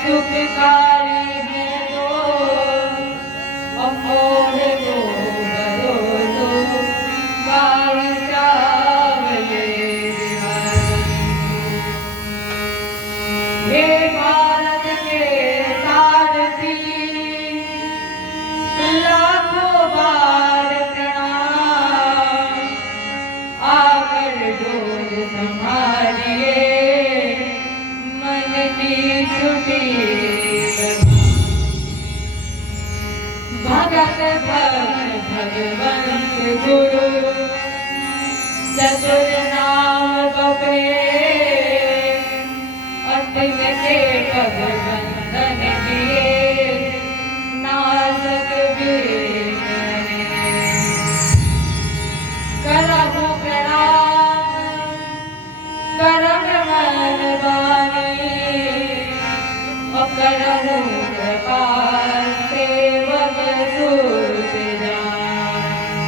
सुखकारी है तो अमोह को भरोसो बाचावले हे भारत के सारथी लाखों बार प्रणाम आकर डोर संभालिए मन की छुट्टी भगत भक्त भगवंत गुरु चतुर नाम बपे अतिन के पग बंधन दिए नासक करहु प्रणाम करम मन बानी करहु कृपाल सेवक सूत जान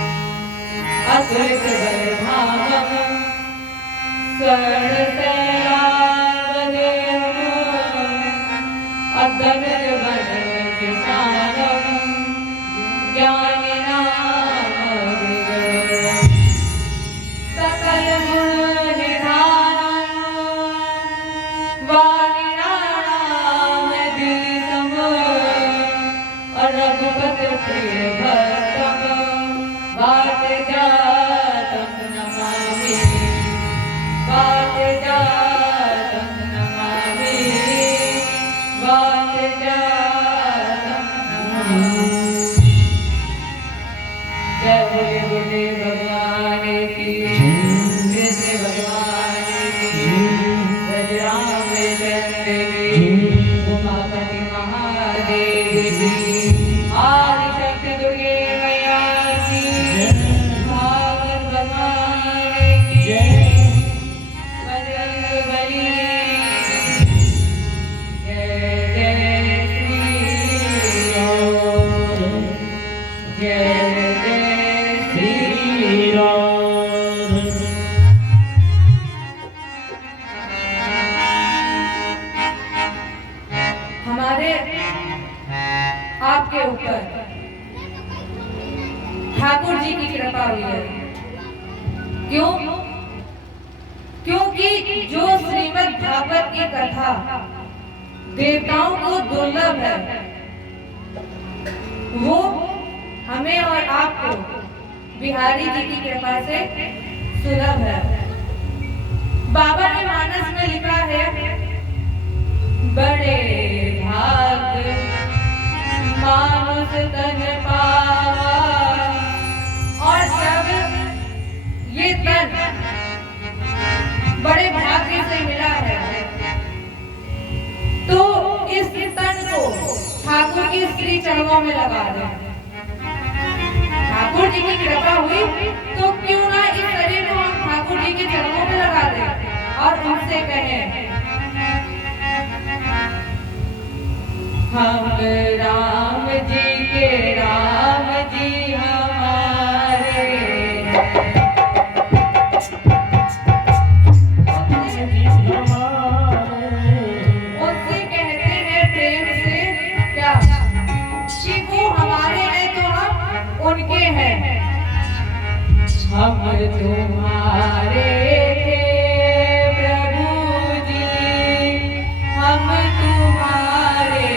अकृत बलधाम स्वर्ण सैलावदेव अदमित बदन किसानम ज्ञानी नाम सकल गुण निधानम वाणी रघुपति प्रिय भक्तम बात जातम नमामि बात जातम नमामि बात जातम नमामि। जय बोले बोले भगवान की कृष्ण भगवान की रामचंद्र की उमापति महादेव की आदिशक्ति दुर्गे मैया की भागवत भगवान की बजरंग बली जय जय श्री राम जय जय श्री राम। हमारे आपके ऊपर ठाकुर जी की कृपा हुई है। क्यों? क्योंकि जो श्रीमद् भागवत की कथा देवताओं को दुर्लभ है वो हमें और आपको बिहारी जी की कृपा से सुलभ है। बाबा ने मानस में लिखा है बड़े भाग मानुष तन पावा और जब ये तन बड़े भाग्य से मिला है तो इस तन को ठाकुर के श्री चरणों में लगा दे। ठाकुर जी की कृपा हुई तो क्यों ना इस शरीर को हम ठाकुर जी के चरणों में लगा दें और उनसे कहें हम राम जी के राम जी हमारे उनसे कहते हैं प्रेम से क्या कि वो हमारे हैं तो हम उनके हैं। हम तुम्हारे थे प्रभु जी हम तुम्हारे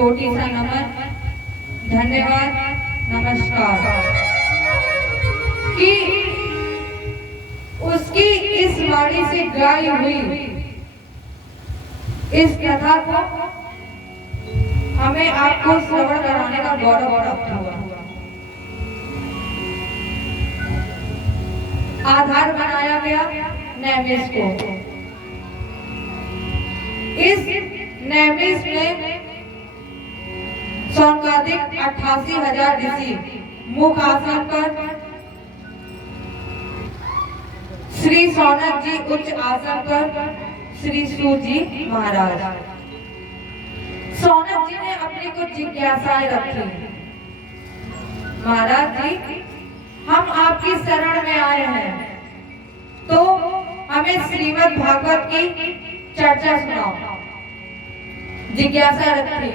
कोटि सा नमन, धन्यवाद, नमस्कार। कि उसकी इस वाणी से गाई हुई इस कथा को हमें आपको श्रवण कराने का गौरव प्राप्त हुआ। आधार बनाया गया नैमिष को। इस नैमिष में सौनकादिक 88,000 ऋषि मुख आसन पर, श्री सौनक जी उच्च आसन पर, श्री सूत जी महाराज। सौनक जी ने अपनी कुछ जिज्ञासाएं रखी। महाराज जी, हम आपकी शरण में आए हैं, तो हमें श्रीमद् भागवत की चर्चा सुनाओ। जिज्ञासा रखी।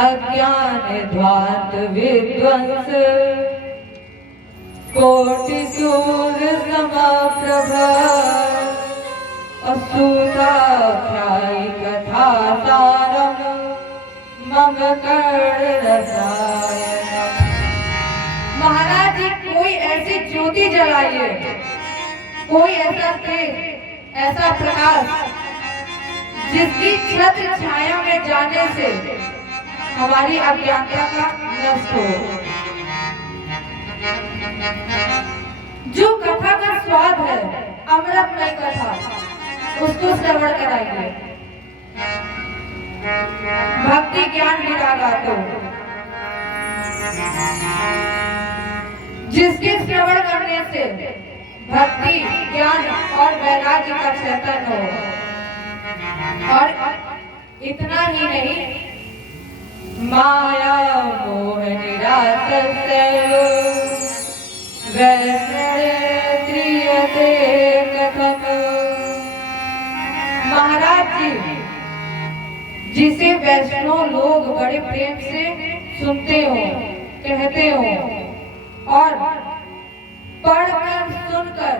अज्ञान ध्वांत विध्वंस कोटि सूर्य समप्रभ, असूताख्यायी कथा सारम मम कर्ण रसायन। महाराज जी, कोई ऐसी ज्योति जलाइए, कोई ऐसा तेज, ऐसा प्रकाश जिसकी छत्र छाया में जाने से हमारी अज्ञानता का नष्ट हो। जो कथा का स्वाद है, अमृतमय कथा, उसको श्रवण कराइए। भक्ति ज्ञान विरागा को जिसके श्रवण करने से भक्ति ज्ञान और वैराग्य का चेतन हो। और इतना ही नहीं, माया मोह निरासस्य वैष्णवेन्द्रियते कथम। महाराज जी, जिसे वैष्णव लोग बड़े प्रेम से सुनते हो, कहते हो और पढ़कर सुनकर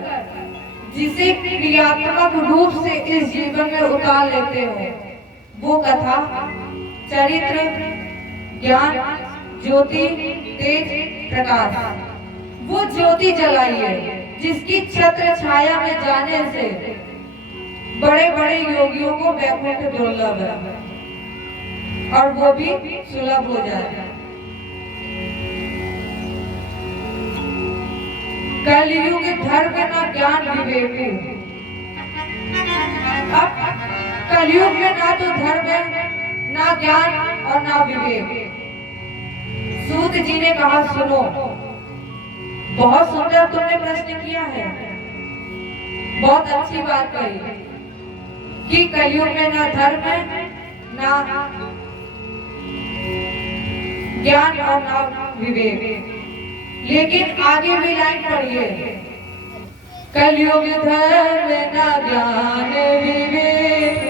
जिसे क्रियात्मक रूप से इस जीवन में उतार लेते हो, वो कथा, चरित्र, ज्ञान, ज्योति, तेज, प्रकाश, वो ज्योति जलाइए जिसकी छत्र छाया में जाने से बड़े बड़े योगियों को वैकुंठ दुर्लभ है और वो भी सुलभ हो जाए। कलयुग धर्म ना ज्ञान विवेक। अब कलयुग में ना तो धर्म है, ना ज्ञान और ना विवेक। सूत जी ने कहा, सुनो, बहुत सुंदर तुमने प्रश्न किया है, बहुत अच्छी बात कही कि कलयुग में ना धर्म है, ना ज्ञान और ना विवेक। लेकिन आगे भी लाइन पढ़िए, कलयुग धर्म ना ज्ञान विवेक।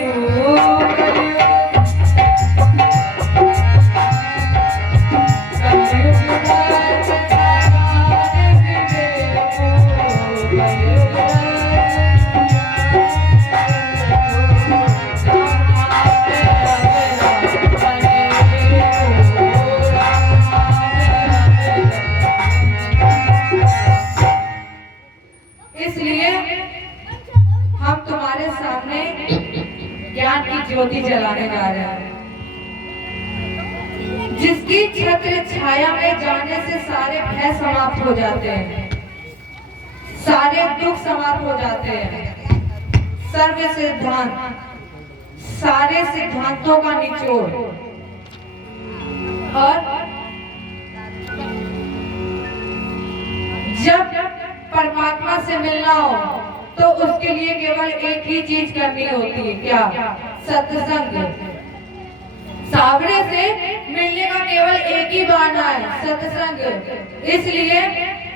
ज्योति जलाने जा रहे हैं, जिसकी छत्र छाया में जाने से सारे भय समाप्त हो जाते हैं, सारे दुख समाप्त हो जाते हैं। सर्व सिद्धांत, सारे सिद्धांतों का निचोड़। और जब परमात्मा से मिलना हो तो उसके लिए केवल एक ही चीज करनी होती है, क्या? सत्संग। सावरे से मिलने का केवल एक ही बहाना है, सत्संग। इसलिए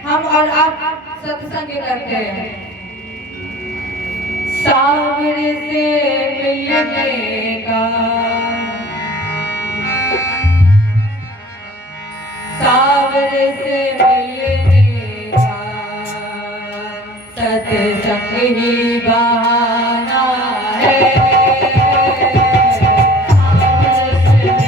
हम और आप सत्संग करते हैं। सावरे से मिलने का, सावरे से मिलने का सत्संग ही बहाना है। सावरे से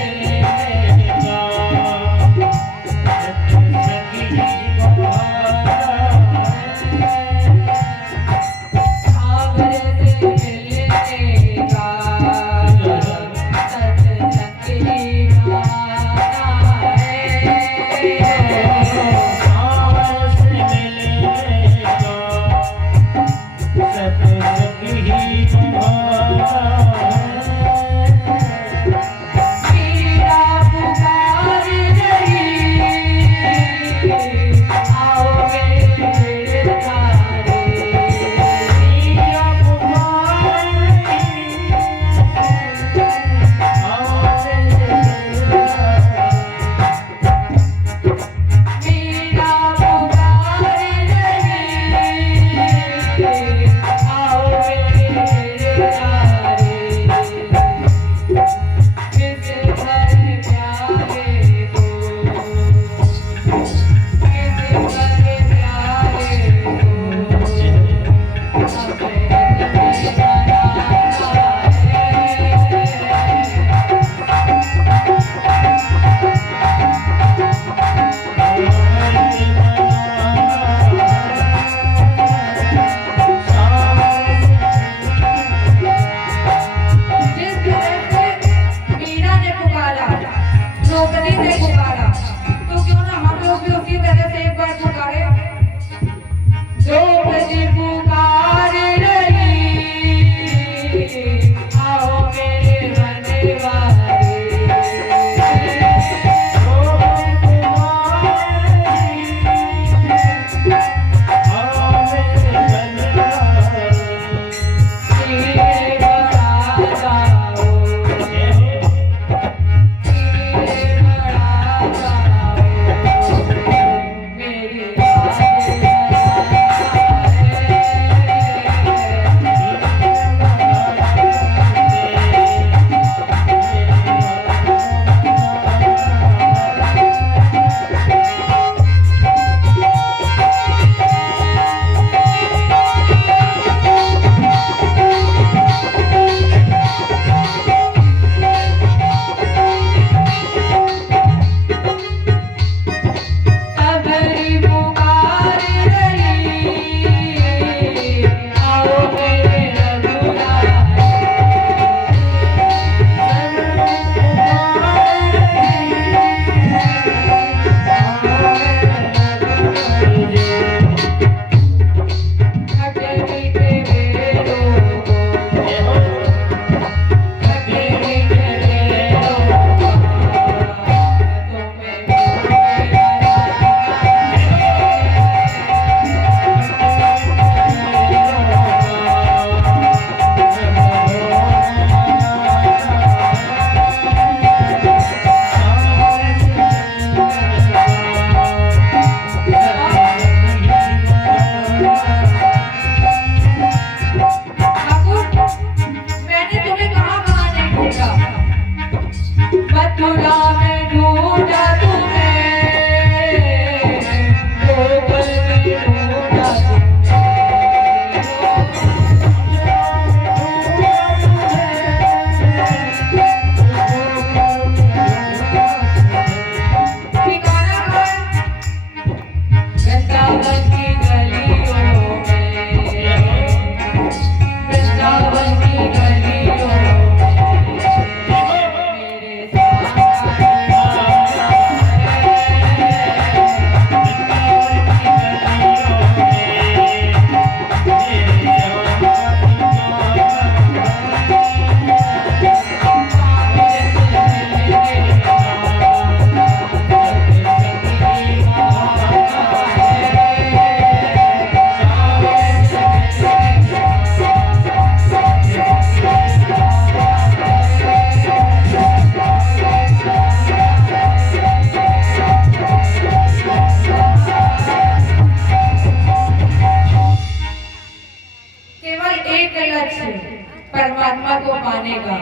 परमात्मा को पाने का।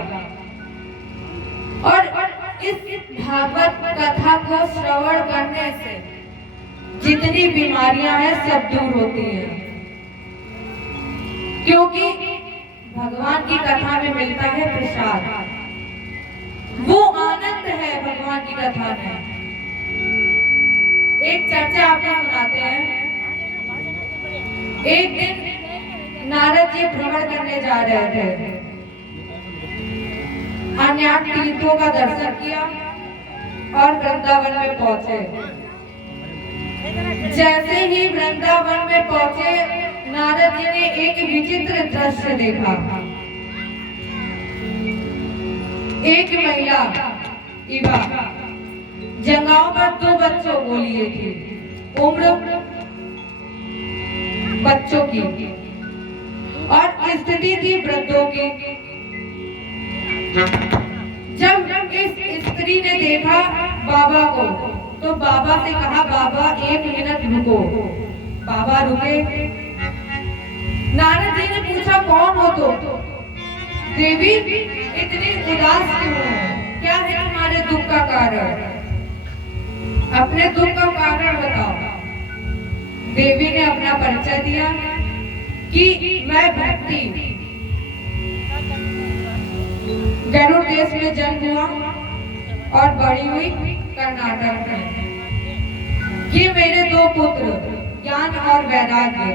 और इस भागवत कथा को श्रवण करने से जितनी बीमारियां हैं सब दूर होती हैं, क्योंकि भगवान की कथा में मिलता है प्रसाद। वो आनंद है भगवान की कथा में। एक चर्चा आपको सुनाते हैं। एक दिन नारद जी भ्रमण करने जा रहे थे, अन्य तीर्थों का दर्शन किया और वृंदावन में पहुंचे। जैसे ही वृंदावन में पहुंचे, नारद जी ने एक विचित्र दृश्य देखा। एक महिला इवा जंगाओं पर 2 बच्चों को लिए थी, उम्र बच्चों की, और स्थिति थी वृद्धों की। जब इस स्त्री ने देखा बाबा को, तो बाबा से कहा, बाबा 1 मिनट रुको। बाबा रुके। नारद जी ने पूछा, कौन हो तो? देवी, इतनी उदास क्यों हो? क्या है तुम्हारे दुख का कारण? अपने दुख का कारण बताओ। देवी ने अपना परिचय दिया कि मैं भक्ति, गरुड़ देश में जन्म हुआ और बड़ी हुई कर्नाटक में। ये मेरे 2 पुत्र ज्ञान और वैराग्य।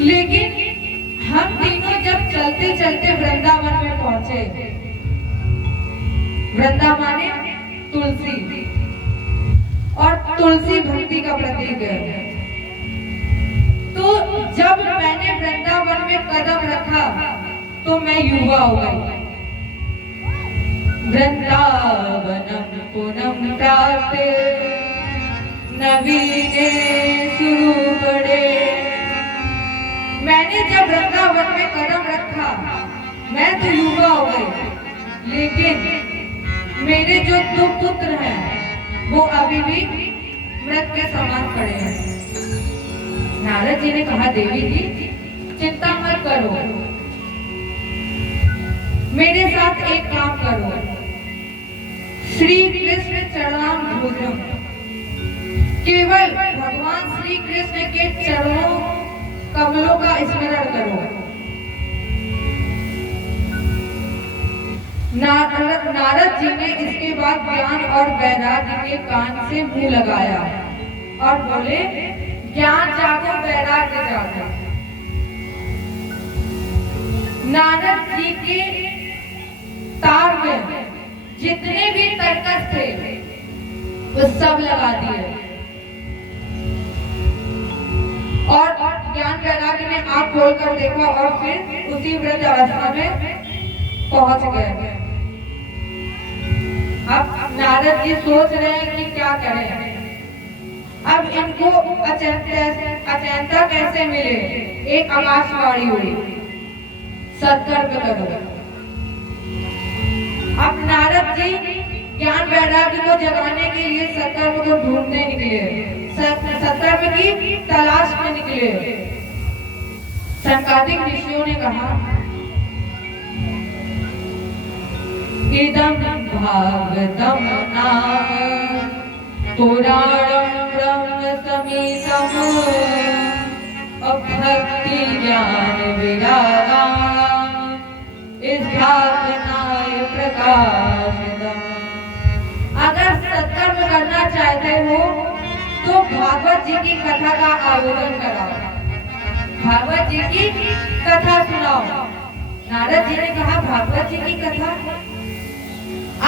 लेकिन हम तीनों जब चलते चलते वृंदावन में पहुंचे, वृंदावन तुलसी, और तुलसी भक्ति का प्रतीक है। तो जब मैंने वृंदावन में कदम रखा तो मैं युवा हो गई। वृंदावनम पुनम प्राप्ते नवीने सुरूपड़े। मैंने जब वृंदावन में कदम रखा, मैं तो युवा हो गई, लेकिन मेरे जो 2 पुत्र हैं वो अभी भी मृत के समान पड़े हैं। नारद जी ने कहा, देवी जी चिंता मत करो, मेरे साथ एक काम करो। श्री कृष्ण चरणाम्बुजम, केवल भगवान श्री कृष्ण के चरणों कमलों का स्मरण करो। नारद जी ने इसके बाद ज्ञान और वैराग्य के कान से मुंह लगाया और बोले, ज्ञान जागो वैराग्य जागो। नारद जी के तार में जितने भी तर्कस थे वो सब लगा दिए, और ज्ञान वैराग्य ने आंख खोलकर देखा और फिर उसी वृद्ध अवस्था में पहुंच गए। अब नारद जी सोच रहे हैं कि क्या करें। अब इनको अचेतनता कैसे मिले? एक आकाशवाणी हुई, सत्कर्म करो। अब नारद जी ज्ञान वैराग्य को जगाने के लिए सत्कर्म को ढूंढने निकले, सत्कर्म की तलाश में निकले। संकादिक ऋषियों ने कहा, इदं भागवतं नाम पुराणं ब्रह्म संहितं भक्ति ज्ञान विरागां स्थापनाय प्रकाशितम्। अगर सत्कर्म करना चाहते हो भागवत जी की कथा का आयोजन करा, भागवत जी की कथा सुनाओ। नारद जी ने कहा भागवत जी की कथा,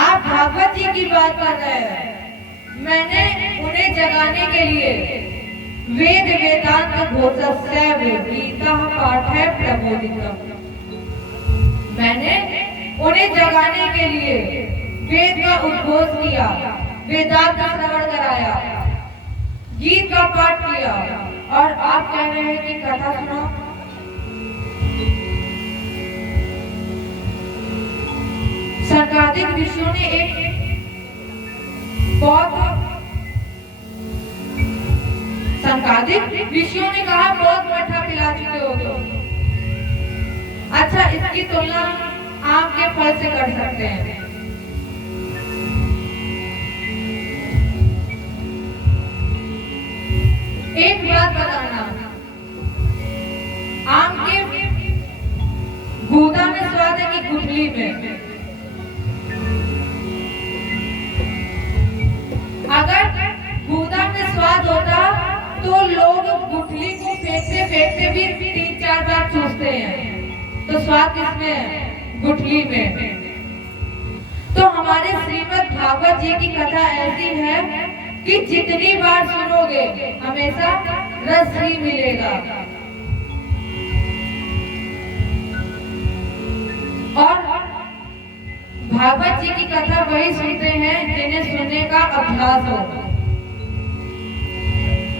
आप भागवत जी की बात कर रहे हैं। मैंने उन्हें जगाने के लिए वेद वेदांत घोषस्यैव गीता पाठे प्रबोधितम्, मैंने उन्हें जगाने के लिए वेद का उद्घोष किया, वेदांत का श्रवण कराया, गीत का पाठ किया, और आप कह रहे हैं कि कथा सुनाओ। संकादिक ऋषियों ने एक बहुत संकादिक ऋषियों ने कहा बहुत मीठा पिला चुके हो तो। अच्छा, इसकी तुलना आम के फल से कर सकते हैं। एक बात बताना, आम के गूदा में स्वाद है कि गुठली में? अगर गूदा में स्वाद होता तो लोग गुठली को फेंकते फेंकते भी 3-4 बार चूसते हैं, तो स्वाद किसमें है? गुठली में। तो हमारे श्रीमद् भागवत जी की कथा ऐसी है कि जितनी बार सुनोगे हमेशा रस ही मिलेगा। और भागवत जी की कथा वही सुनते हैं जिन्हें सुनने का अभ्यास हो।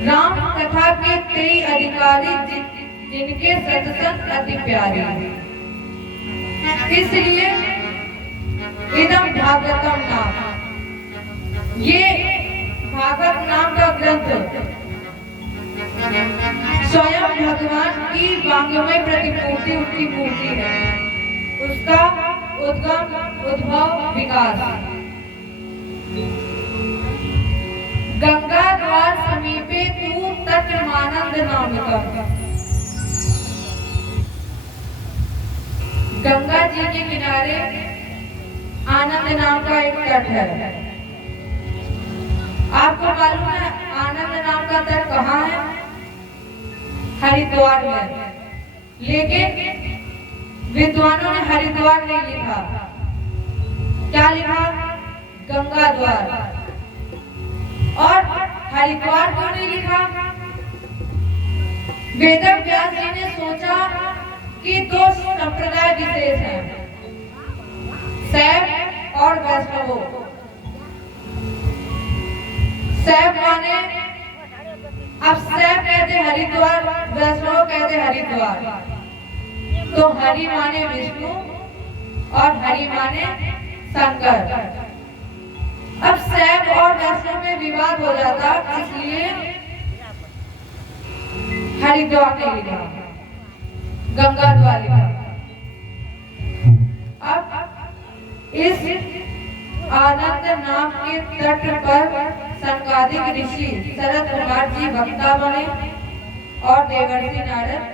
राम कथा के 23 अधिकारी जिनके सत्संग अति प्यारे, इसलिए इदम भागवतम नाम, ये भागवत नाम का ग्रंथ स्वयं भगवान की वांग्मय प्रतिपूर्ति, उनकी मूर्ति है, उसका उद्गम उद्भव विकास। गंगा द्वार समीपे तू तट मानंद नामिका, गंगा जी के किनारे आनंद नाम का एक तट है। आपको मालूम है आनंद नाम का तट कहाँ है? हरिद्वार में। लेकिन विद्वानों ने हरिद्वार नहीं लिखा, क्या लिखा? गंगा द्वार। और हरिद्वार क्यों नहीं लिखा? वेदव्यास जी ने सोचा कि 2 संप्रदाय विशेष हैं, शैव और वैष्णव। शैव माने, अब शैव कहते हरिद्वार, वैष्णव कहते हरिद्वार। तो हरि माने विष्णु और हरि माने शंकर। अब शैव और वैष्णव में विवाद हो जाता, इसलिए हरिद्वार ने लिखा, गंगा द्वार लिखा। अब इस आनंद नाम के तट पर संकादिक ऋषि शरद कुमार जी वक्ता बने और देवर्षि नारद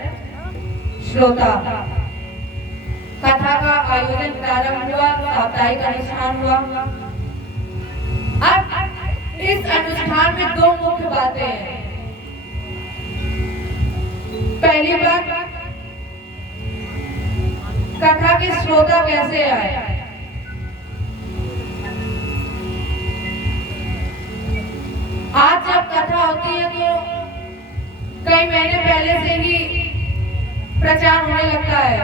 श्रोता। कथा का आयोजन प्रारंभ हुआ, साप्ताहिक अनुष्ठान हुआ। अब इस अनुष्ठान में 2 मुख्य बातें हैं। पहली बात, कथा के श्रोता कैसे आए। आज जब कथा होती है तो कई महीने पहले से ही प्रचार होने लगता है,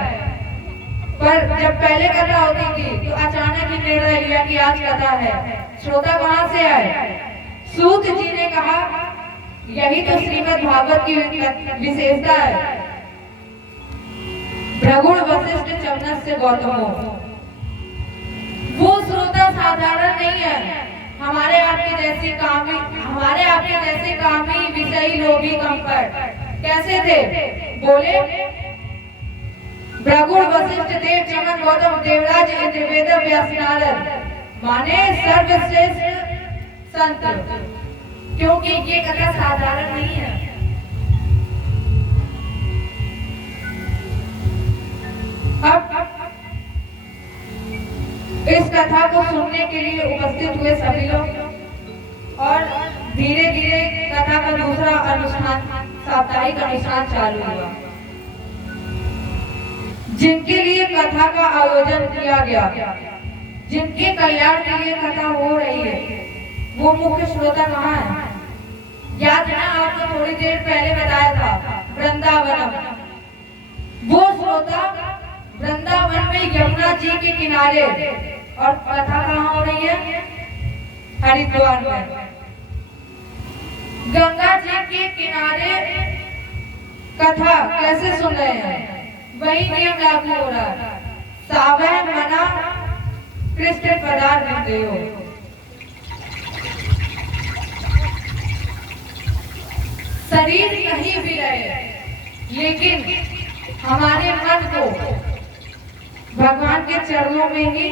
पर जब पहले कथा होती थी तो अचानक ही निर्णय लिया कि आज कथा है। श्रोता कहाँ से आए? सूत जी ने कहा, यही तो श्रीमद् भागवत की विशेषता है। भृगुण वशिष्ठ चवनस्य गौतमो, वो श्रोता साधारण नहीं है, हमारे आपके जैसे कामी विषयी लोभी कंपट। कैसे थे? बोले भृगुण वशिष्ठ देव चमन गौतम देवराज इंद्र वेद व्यास नारद, माने सर्वश्रेष्ठ संत, क्योंकि ये कथा साधारण नहीं है। अब इस कथा को सुनने के लिए उपस्थित हुए सभी लोग और धीरे धीरे कथा का दूसरा अनुष्ठान, साप्ताहिक अनुष्ठान चालू हुआ, जिनके लिए कथा का आयोजन किया गया, जिनके कल्याण के लिए कथा हो रही है, वो मुख्य श्रोता कहाँ है? याद है ना, आपको थोड़ी देर पहले बताया था, वृंदावनम। वो श्रोता वृंदावन में यमुना जी के किनारे, और कथा कहाँ हो रही है? हरिद्वार में। गंगा जी के किनारे कथा कैसे सुन रहे हैं? वही नियम लागू हो रहा है, सावह मना कृष्ण पदार्थ देयो। शरीर कहीं भी रहे, लेकिन हमारे मन को भगवान के चरणों में ही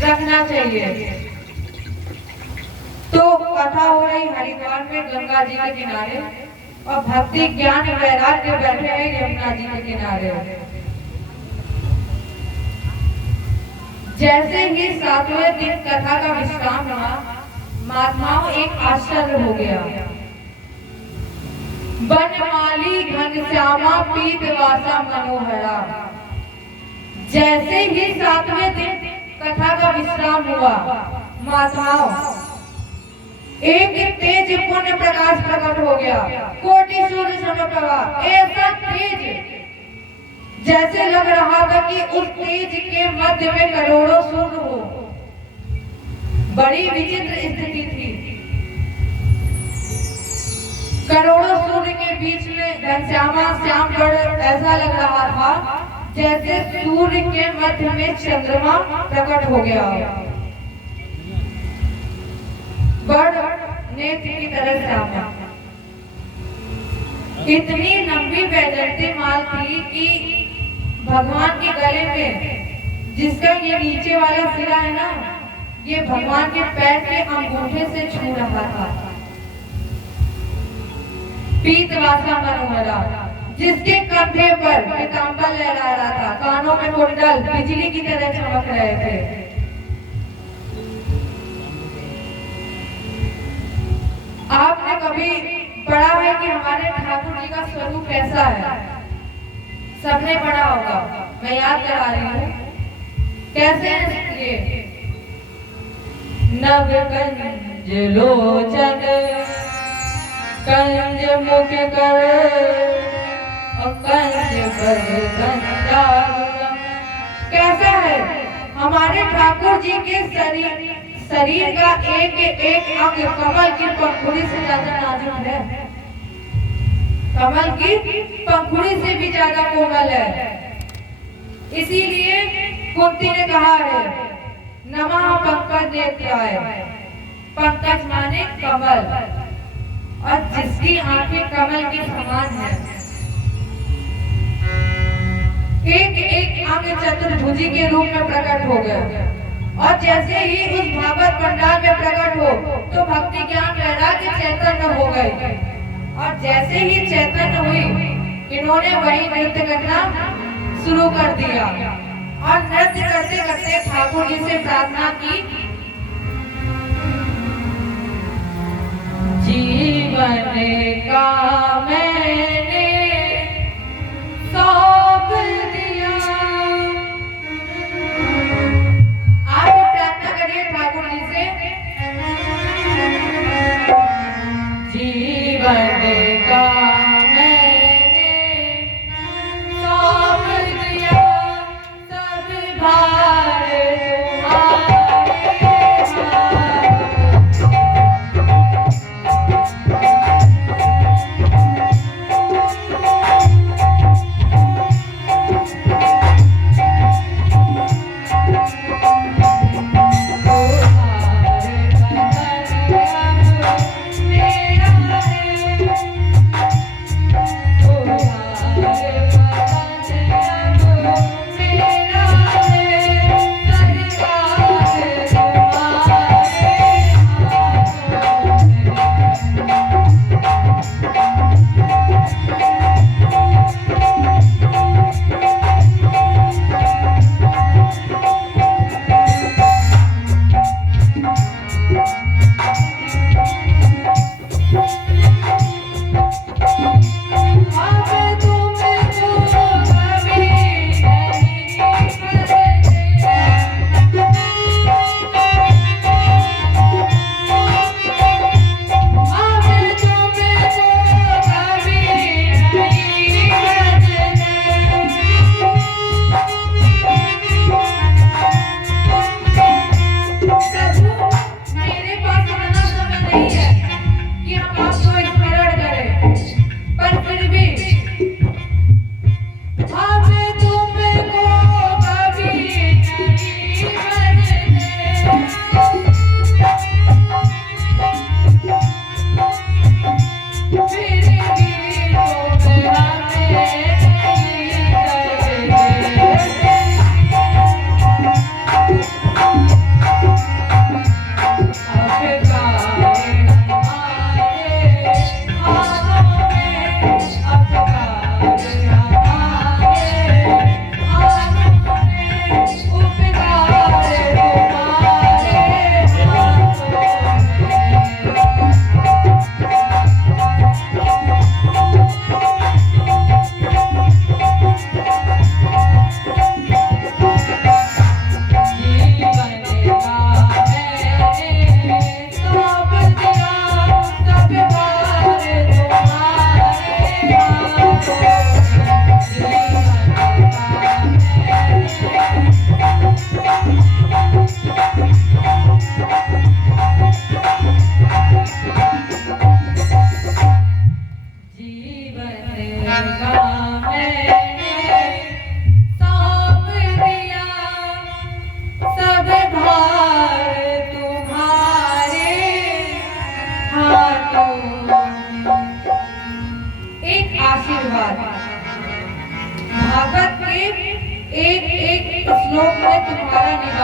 रखना चाहिए। तो कथा हो रही हरिद्वार में गंगा जी के किनारे, और भक्ति ज्ञान वैराग्य बैठे हैं यमुना जी के किनारे। जैसे ही 7वें दिन कथा का विश्राम हुआ, महात्माओं एक आश्चर्य हो गया। बनमाली घनश्यामा पीतवासा मनोहरा। जैसे ही 7वें दिन कथा का विश्राम हुआ, महात्माओं एक तेज पुण्य प्रकाश प्रकट हो गया, कोटि सूर्य समप्रभा, ऐसा तेज जैसे लग रहा था कि उस तेज के मध्य में करोड़ों सूर्य हो। बड़ी विचित्र स्थिति थी। करोड़ों सूर्य के बीच में घनश्यामा श्याम गढ़ ऐसा लग रहा था जैसे सूर्य के मध्य में चंद्रमा प्रकट हो गया। बड़ नेत्र की तरह श्यामा। इतनी लंबी वैजयंती माल थी कि भगवान के गले में, जिसका ये नीचे वाला सिरा है ना, ये भगवान के पैर के अंगूठे से छू रहा था। पीतवासा मनोहरा, जिसके कंधे पर पीतांबर लहरा रहा था, कानों में कुंडल बिजली की तरह चमक रहे थे। आपने कभी पढ़ा है कि हमारे ठाकुर जी का स्वरूप कैसा है? सबने पढ़ा होगा, मैं याद करा रही हूँ। कैसे है ये? नव कंज लोचन, कंज मुख कर, और कंज बदन जागरण। कैसा है? हमारे ठाकुर जी के शरीर का एक एक अंग कमल की पंखुड़ी से ज्यादा नाजुक है, कमल की पंखुड़ी से भी ज्यादा कोमल है। इसीलिए कुंती ने कहा है, नमः पंकज नेत्राय। पंकज माने कमल, और जिसकी आंखें कमल के समान है। एक एक अंग चतुर्भुजी के रूप में प्रकट हो गया, और जैसे ही उस भागवत पंडाल में प्रकट हो तो भक्ति ज्ञान वैराग्य चैतन्य हो गए। और जैसे ही चैतन्य हुई, इन्होंने वही नृत्य करना शुरू कर दिया, और नृत्य करते करते ठाकुर जी से प्रार्थना की, जीवन का मैंने सौंप दिया। आप प्रार्थना करिए ठाकुर जी से, जीवन का मैंने सौंप दिया, सब भार तुम्हारे।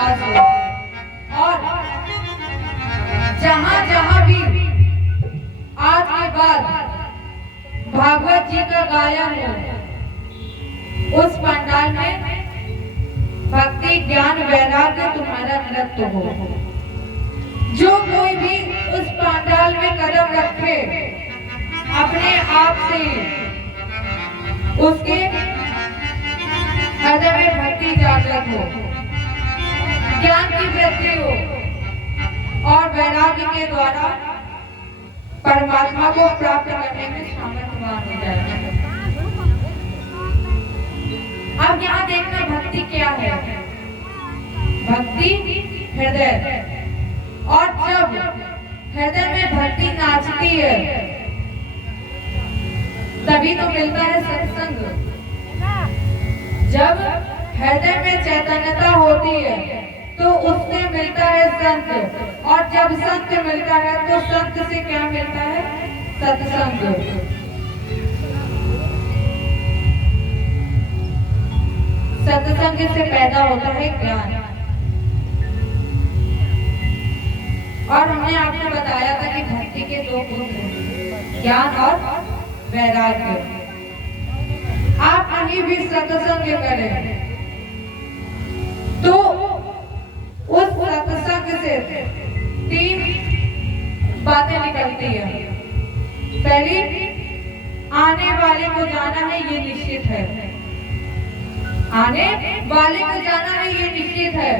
विकास हो। और जहां जहां भी आज के बाद भागवत जी का गायन हो, उस पंडाल में भक्ति ज्ञान वैराग्य तुम्हारा नृत्य हो। जो कोई भी उस पंडाल में कदम रखे अपने आप से उसके हृदय में भक्ति जागृत हो, ज्ञान की वृद्धि हो और वैराग्य के द्वारा परमात्मा को प्राप्त करने में सामर्थ्यवान हो जाएगा। अब यहाँ देखना भक्ति क्या है। भक्ति हृदय, और जब हृदय में भक्ति नाचती है तभी तो मिलता है सत्संग। जब हृदय में चैतन्यता होती है तो उससे मिलता है संत, और जब संत मिलता है तो संत से क्या मिलता है? सत्संग। सत्संग से पैदा होता है ज्ञान। और हमने आपको बताया था कि भक्ति के दो गुण हैं, ज्ञान और वैराग्य। आप कहीं भी सत्संग करें तो उस सत्संग से 3 बातें निकलती है। पहली, आने वाले को जाना है ये निश्चित है। आने वाले को जाना है ये निश्चित है।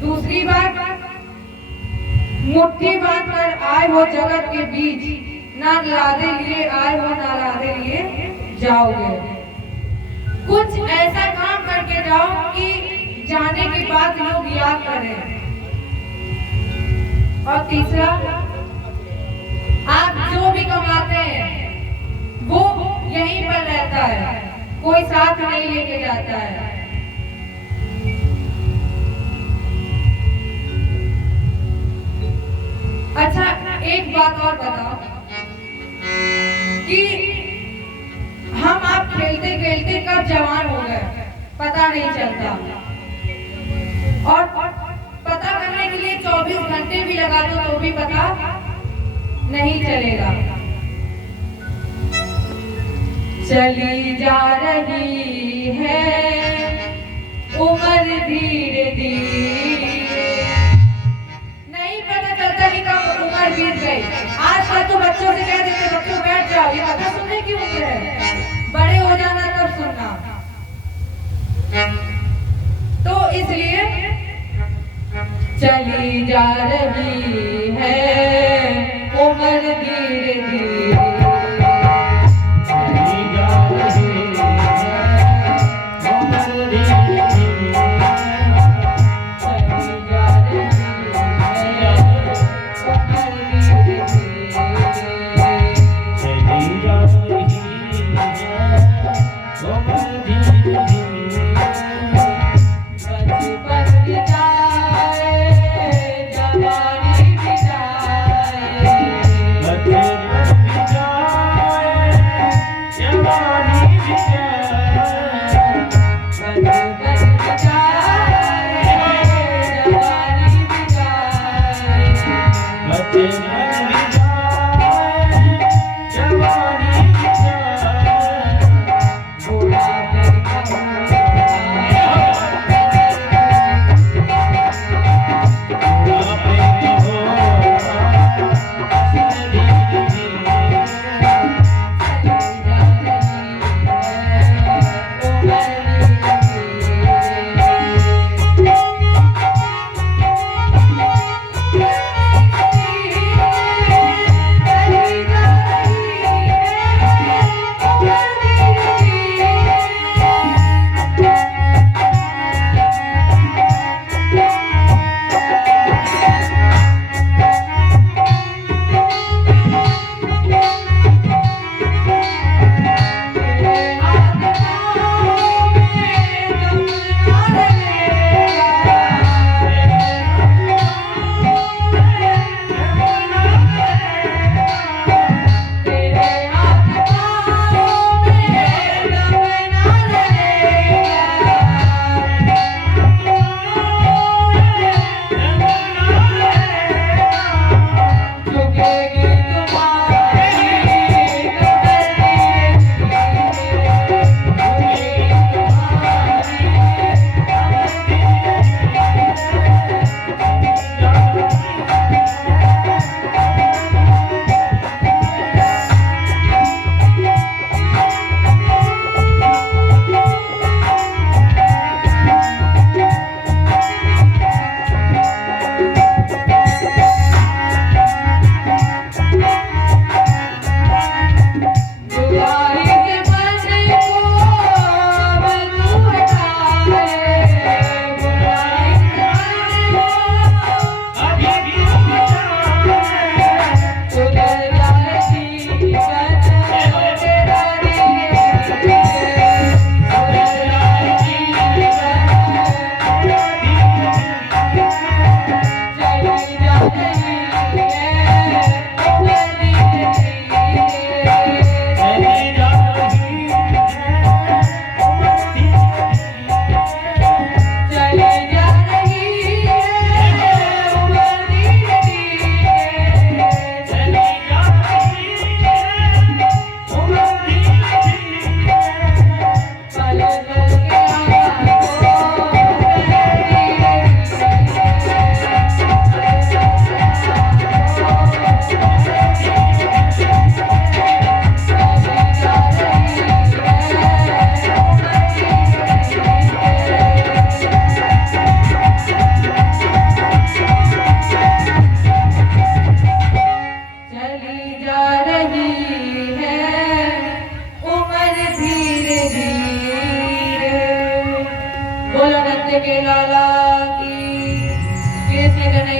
दूसरी बात, मुट्ठी बांध कर आए हो जगत के बीच, ना लादे लिए आए हो ना लादे लिए जाओगे। कुछ ऐसा काम करके जाओ कि जाने के बाद लोग याद करें। और तीसरा, आप जो भी कमाते हैं वो यहीं पर रहता है, कोई साथ नहीं लेके जाता है। अच्छा, एक बात और बताओ कि हम आप खेलते खेलते कब जवान हो गए पता नहीं चलता, और पता करने के लिए 24 घंटे भी लगा दो तो भी पता नहीं चलेगा। चली जा रही है उम्र धीरे धीरे, नहीं पता चलता कि कब उम्र बीत गई। आजकल तो बच्चों से कह देते बच्चों बैठ जाओ, ये कथा सुनने की उम्र है, बड़े हो जाना तब सुनना। तो इसलिए चली जा रही है उम्र धीरे धीरे, चली जा रही है उम्र धीरे धीरे, चली जा रही है उम्र धीरे धीरे, चली जा रही है उम्र धीरे धीरे। जगे लाला की, कृष्ण कन्हैया